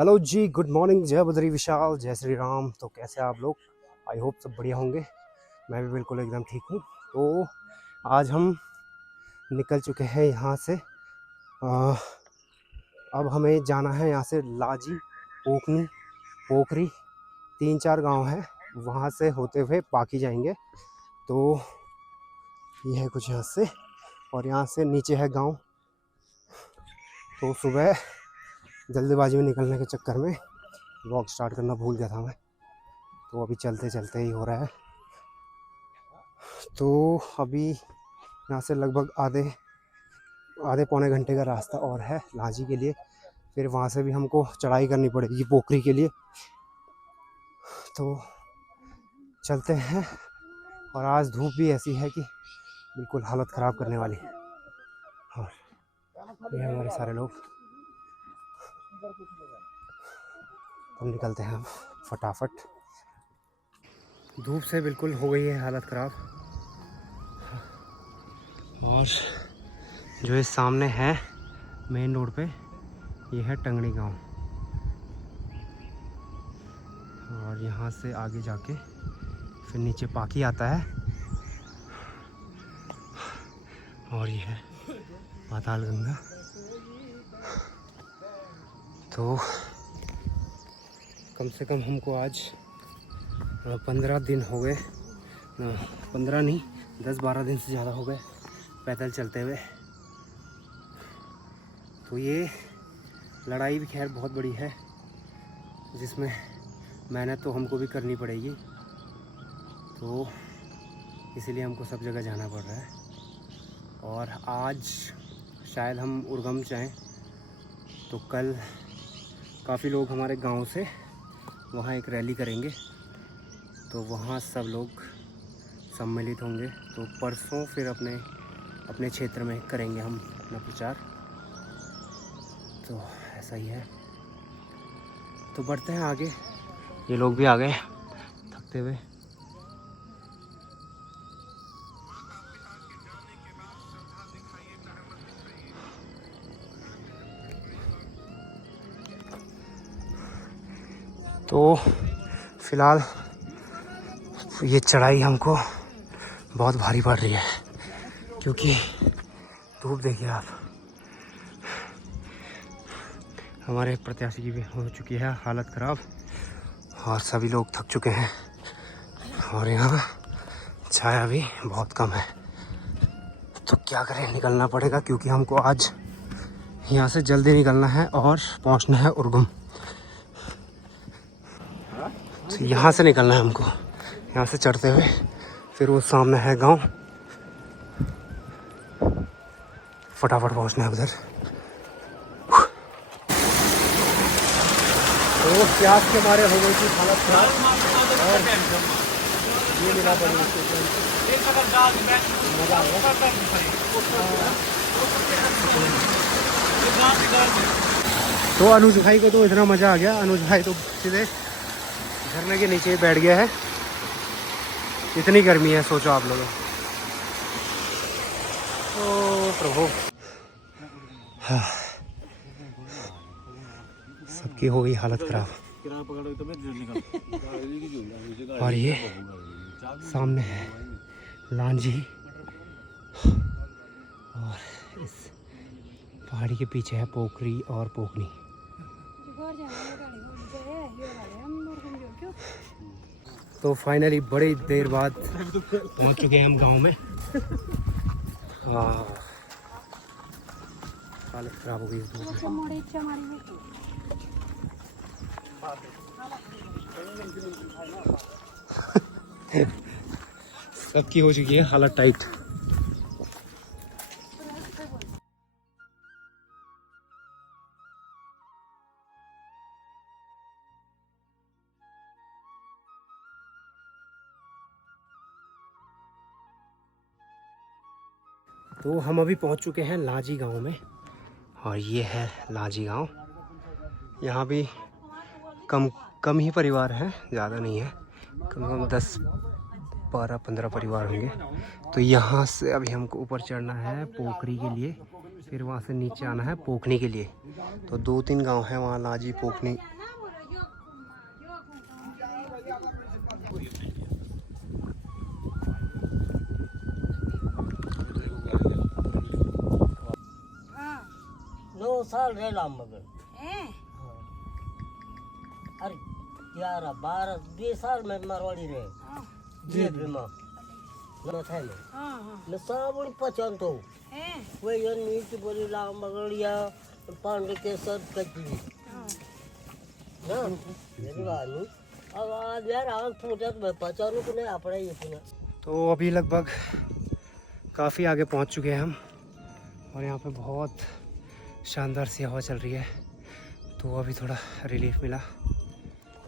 Hello जी, good morning, जय बद्री विशाल, जय श्री राम। तो कैसे हैं आप लोग? आई होप सब बढ़िया होंगे। मैं भी बिल्कुल एकदम ठीक हूँ। तो आज हम निकल चुके हैं यहाँ से। अब हमें जाना है यहाँ से लाजी, पोकनी, पोखरी, 3-4 गांव हैं, वहाँ से होते हुए बाकी जाएंगे। तो ये है कुछ यहाँ से, और यहाँ से नीचे है गांव। तो सुबह जल्दबाजी में निकलने के चक्कर में व्लॉग स्टार्ट करना भूल गया था मैं, तो अभी चलते चलते ही हो रहा है। तो अभी यहाँ से लगभग आधे पौने घंटे का रास्ता और है लाजी के लिए। फिर वहाँ से भी हमको चढ़ाई करनी पड़ेगी पोखरी के लिए। तो चलते हैं। और आज धूप भी ऐसी है कि बिल्कुल हालत ख़राब करने वाली है। और ये हमारे सारे लोग, तो निकलते हैं हम फटाफट। धूप से बिल्कुल हो गई है हालत ख़राब। और जो इस सामने है मेन रोड पे, ये है टंगड़ी गांव। और यहाँ से आगे जाके फिर नीचे पाकी आता है, और ये है पाताल गंगा। तो कम से कम हमको आज 15 दिन हो गए, 15 नहीं 10-12 दिन से ज़्यादा हो गए पैदल चलते हुए। तो ये लड़ाई भी खैर बहुत बड़ी है, जिसमें मेहनत तो हमको भी करनी पड़ेगी। तो इसीलिए हमको सब जगह जाना पड़ रहा है। और आज शायद हम उर्गम जाएं, तो कल काफ़ी लोग हमारे गांव से वहाँ एक रैली करेंगे, तो वहाँ सब लोग सम्मिलित होंगे। तो परसों फिर अपने क्षेत्र में करेंगे हम अपना प्रचार। तो ऐसा ही है। तो बढ़ते हैं आगे। ये लोग भी आ गए थकते हुए। तो फिलहाल ये चढ़ाई हमको बहुत भारी पड़ रही है, क्योंकि धूप देखिए आप। हमारे प्रत्याशी की भी हो चुकी है हालत ख़राब, और सभी लोग थक चुके हैं। और यहाँ छाया भी बहुत कम है। तो क्या करें, निकलना पड़ेगा, क्योंकि हमको आज यहाँ से जल्दी निकलना है और पहुँचना है उर्गम। तो यहाँ से निकलना है हमको, यहाँ से चढ़ते हुए। फिर वो सामने है गांव, फटाफट पहुँचना है उधर। तो प्यास के मारे हो गई थी हालत खराब, और ये मिला बड़ी मज़ा आ गया। तो अनुज भाई को तो इतना मज़ा आ गया, अनुज भाई तो सीधे झरने के नीचे बैठ गया है। इतनी गर्मी है, सोचो आप लोग। ओ प्रभु, सबकी हो गई हालत ख़राब। और ये सामने है लांजी, और इस पहाड़ी के पीछे है पोखरी और पोखनी। तो फाइनली बड़ी देर बाद पहुंच चुके हैं हम गांव में। हालत खराब हो गई इस धूप में। सबकी हो चुकी है हालत टाइट। तो हम अभी पहुंच चुके हैं लाजी गांव में, और ये है लाजी गांव। यहाँ भी कम ही परिवार हैं, ज़्यादा नहीं है, कम से कम 10-12-15 परिवार होंगे। तो यहाँ से अभी हमको ऊपर चढ़ना है पोखरी के लिए, फिर वहाँ से नीचे आना है पोखनी के लिए। तो 2-3 गांव है वहाँ, लाजी, पोखनी। साल रह मगर अरे 11 12 20 साल में मारवाड़ी रहे जी बीमा न था न साबुन पहचान तो वे ये नीति बोली लाम मगड़िया पांडे के सब कच्ची ना मेरी वाली अब आज यार आज पूछा तो मैं पहचानू को नहीं अपना ये पुना। तो अभी लगभग काफ़ी आगे पहुंच चुके हैं हम और यहाँ पे बहुत शानदार सी हवा चल रही है। तो अभी थोड़ा रिलीफ मिला,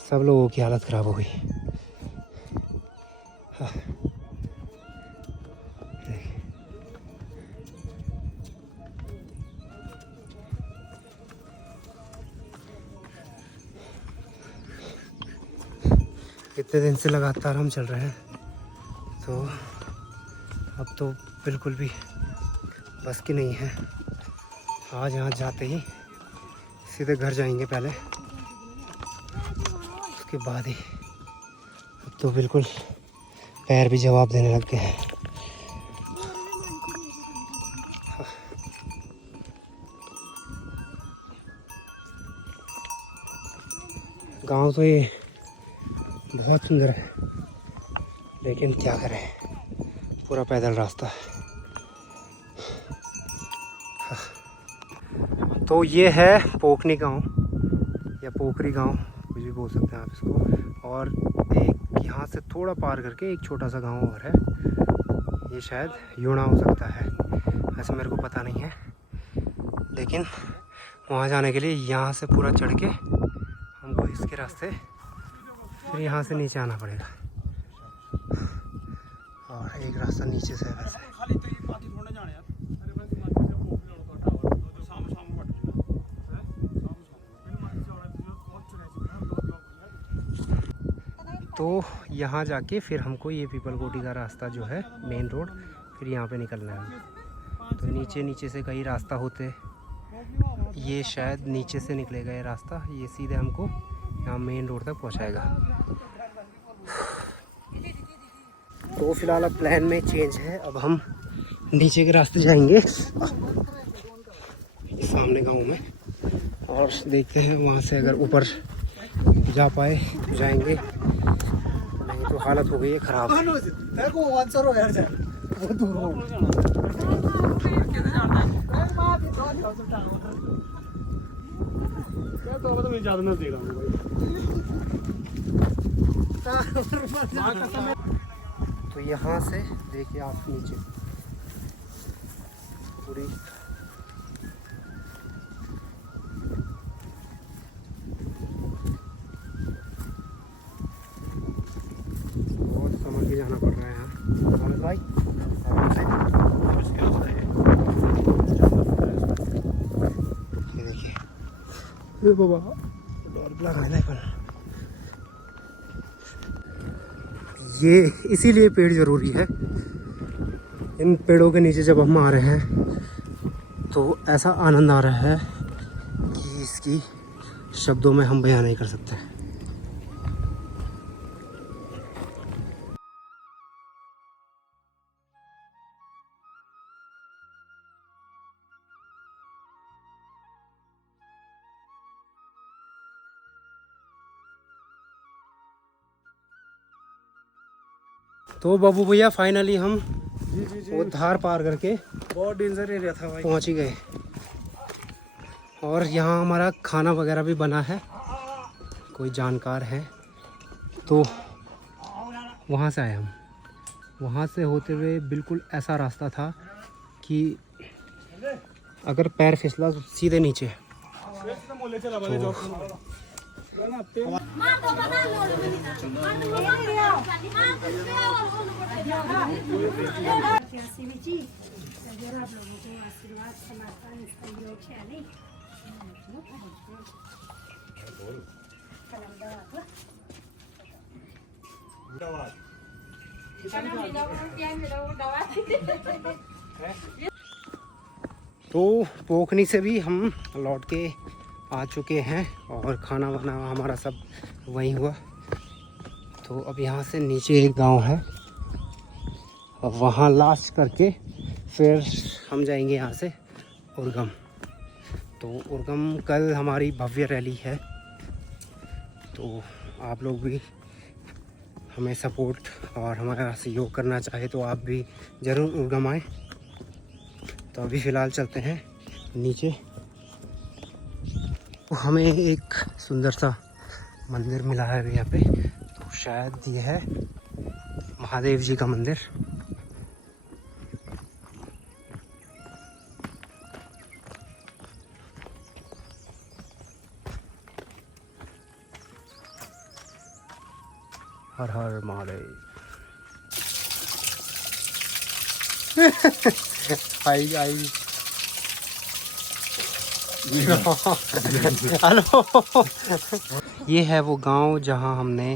सब लोगों की हालत ख़राब हो गई। हाँ। इतने दिन से लगातार हम चल रहे हैं तो अब तो बिल्कुल भी बस की नहीं है। आज यहाँ जाते ही सीधे घर जाएंगे पहले, उसके बाद ही अब तो बिल्कुल पैर भी जवाब देने लग गए हैं। गांव तो ये बहुत सुंदर है लेकिन क्या करें, पूरा पैदल रास्ता है। तो ये है पोखनी गांव या पोखरी गांव, कुछ भी बोल सकते हैं आप इसको। और एक यहाँ से थोड़ा पार करके एक छोटा सा गांव और है, ये शायद यूना हो सकता है, ऐसे मेरे को पता नहीं है। लेकिन वहाँ जाने के लिए यहाँ से पूरा चढ़ के हमको इसके रास्ते फिर यहाँ से नीचे आना पड़ेगा। और एक रास्ता नीचे से है वैसे। तो यहाँ जाके फिर हमको ये पीपलकोटी का रास्ता जो है मेन रोड, फिर यहाँ पे निकलना है। तो नीचे नीचे से कई रास्ता होते, ये शायद नीचे से निकलेगा ये रास्ता, ये सीधे हमको यहाँ मेन रोड तक पहुँचाएगा। तो फिलहाल अब प्लान में चेंज है, अब हम नीचे के रास्ते जाएंगे सामने गांव में और देखते हैं वहाँ से अगर ऊपर जा पाए तो जाएंगे, नहीं तो हालत हो गई है ख़राब। तो यहाँ से देखिए आप नीचे पूरी बहुत समझ के जाना पड़ रहा है यहाँ भाई। ये देखिए बाबा डर लगा है। ये इसीलिए पेड़ ज़रूरी है, इन पेड़ों के नीचे जब हम आ रहे हैं तो ऐसा आनंद आ रहा है कि इसकी शब्दों में हम बयान नहीं कर सकते। तो बाबू भैया फाइनली हम वो धार पार करके, बहुत डेंजर एरिया था भाई, पहुंच ही गए। और यहाँ हमारा खाना वगैरह भी बना है, कोई जानकार है तो वहाँ से आए हम। वहाँ से होते हुए बिल्कुल ऐसा रास्ता था कि अगर पैर फिसला तो सीधे नीचे। तो पोखनी से भी हम लौट के आ चुके हैं और खाना वाना हमारा सब वहीं हुआ। तो अब यहाँ से नीचे एक गांव है और वहाँ लास्ट करके फिर हम जाएंगे यहाँ से उर्गम। तो उर्गम कल हमारी भव्य रैली है, तो आप लोग भी हमें सपोर्ट और हमारा सहयोग करना चाहे तो आप भी ज़रूर उर्गम आए। तो अभी फ़िलहाल चलते हैं नीचे। तो हमें एक सुंदर सा मंदिर मिला है यहाँ पे, तो शायद ये है महादेव जी का मंदिर। हर हर महादेव। आई आई हेलो। ये है वो गांव जहां हमने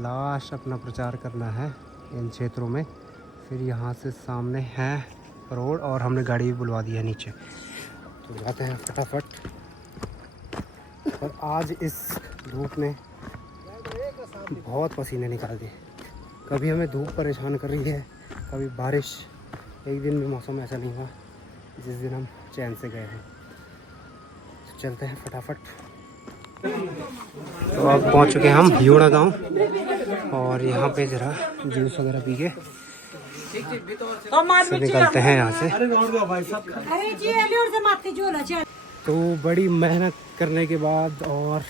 लास्ट अपना प्रचार करना है इन क्षेत्रों में। फिर यहाँ से सामने है रोड और हमने गाड़ी भी बुलवा दी है नीचे। तो जाते हैं फटाफट। और आज इस धूप में बहुत पसीने निकाल दिए। कभी हमें धूप परेशान कर रही है, कभी बारिश। एक दिन भी मौसम ऐसा नहीं हुआ जिस दिन हम चैन से गए हैं। तो चलते हैं फटाफट। तो अब पहुंच चुके हैं हम यूड़ा गांव और यहाँ पे ज़रा जूस वगैरह पी के तो निकलते हैं यहाँ से। तो बड़ी मेहनत करने के बाद और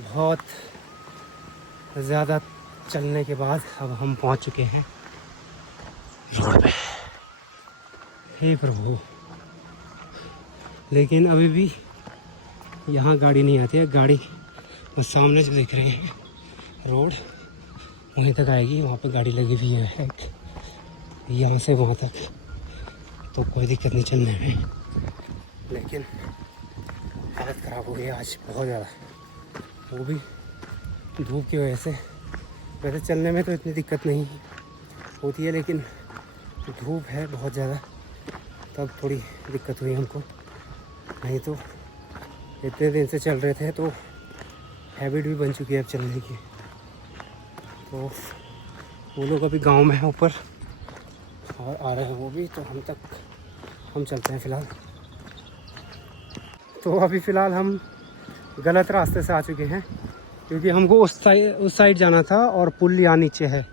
बहुत ज़्यादा चलने के बाद अब हम पहुंच चुके हैं रोड पे। हे प्रभु, लेकिन अभी भी यहाँ गाड़ी नहीं आती है। गाड़ी बस सामने जो दिख रही है रोड वहीं तक आएगी, वहाँ पे गाड़ी लगी हुई है यहाँ से वहाँ तक। तो कोई दिक्कत नहीं चलने में, लेकिन हालत ख़राब हो गई आज बहुत ज़्यादा, वो भी धूप की वजह से। वैसे चलने में तो इतनी दिक्कत नहीं होती है, लेकिन धूप है बहुत ज़्यादा तब थोड़ी दिक्कत हुई हमको। नहीं तो इतने दिन से चल रहे थे तो हैबिट भी बन चुकी है अब चलने की। तो वो लोग अभी गांव में हैं ऊपर और आ रहे हैं वो भी, तो हम चलते हैं फ़िलहाल। तो अभी फ़िलहाल हम गलत रास्ते से आ चुके हैं, क्योंकि हमको उस साइड जाना था और पुल यहाँ नीचे है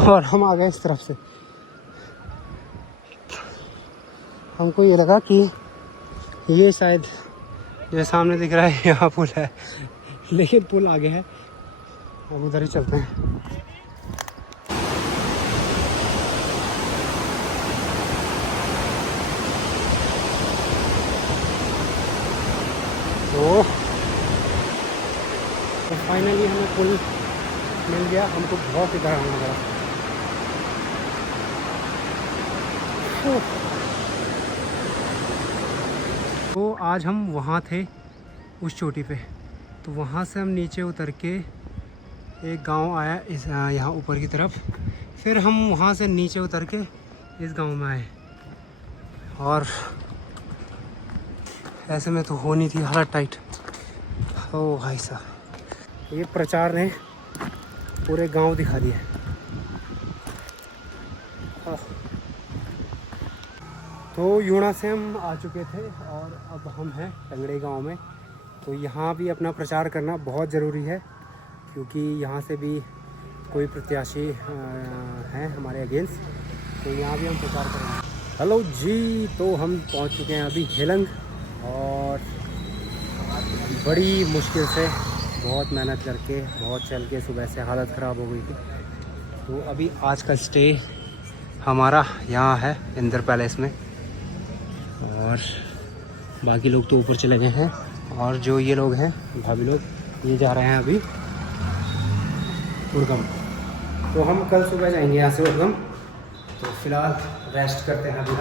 और हम आ गए इस तरफ से। हमको ये लगा कि ये शायद जो सामने दिख रहा है यहाँ पुल है, लेकिन पुल आगे है। अब उधर ही चलते हैं। तो फाइनली हमें पुल मिल गया। हमको बहुत इधर आना पड़ा। तो आज हम वहाँ थे उस चोटी पे, तो वहाँ से हम नीचे उतर के एक गांव आया इस यहाँ ऊपर की तरफ। फिर हम वहाँ से नीचे उतर के इस गांव में आए और ऐसे में तो हो नहीं थी हालत टाइट। ओ भाई साहब, ये प्रचार ने पूरे गांव दिखा दिया। तो यूणा से हम आ चुके थे और अब हम हैं टंगड़े गांव में। तो यहाँ भी अपना प्रचार करना बहुत ज़रूरी है, क्योंकि यहाँ से भी कोई प्रत्याशी हैं हमारे अगेंस्ट, तो यहाँ भी हम प्रचार करेंगे। हेलो जी, तो हम पहुँच चुके हैं अभी हेलंग और बड़ी मुश्किल से बहुत मेहनत करके बहुत चल के सुबह से हालत ख़राब हो गई थी। तो अभी आज का स्टे हमारा यहाँ है इंद्र पैलेस में और बाकी लोग तो ऊपर चले गए हैं। और जो ये लोग हैं भाभी लोग, ये जा रहे हैं अभी उर्गम। तो हम कल सुबह जाएंगे यहाँ से उर्गम। तो फ़िलहाल रेस्ट करते हैं अभी,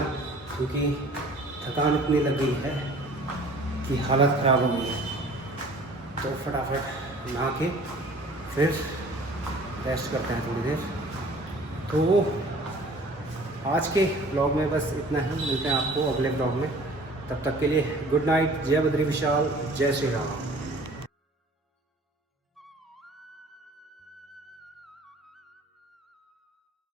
क्योंकि थकान इतनी लग गई है कि हालत ख़राब हो गई है। तो फटाफट नहा के फिर रेस्ट करते हैं थोड़ी देर। तो आज के ब्लॉग में बस इतना है, मिलते हैं आपको अगले ब्लॉग में। तब तक के लिए गुड नाइट, जय बद्री विशाल, जय श्री राम।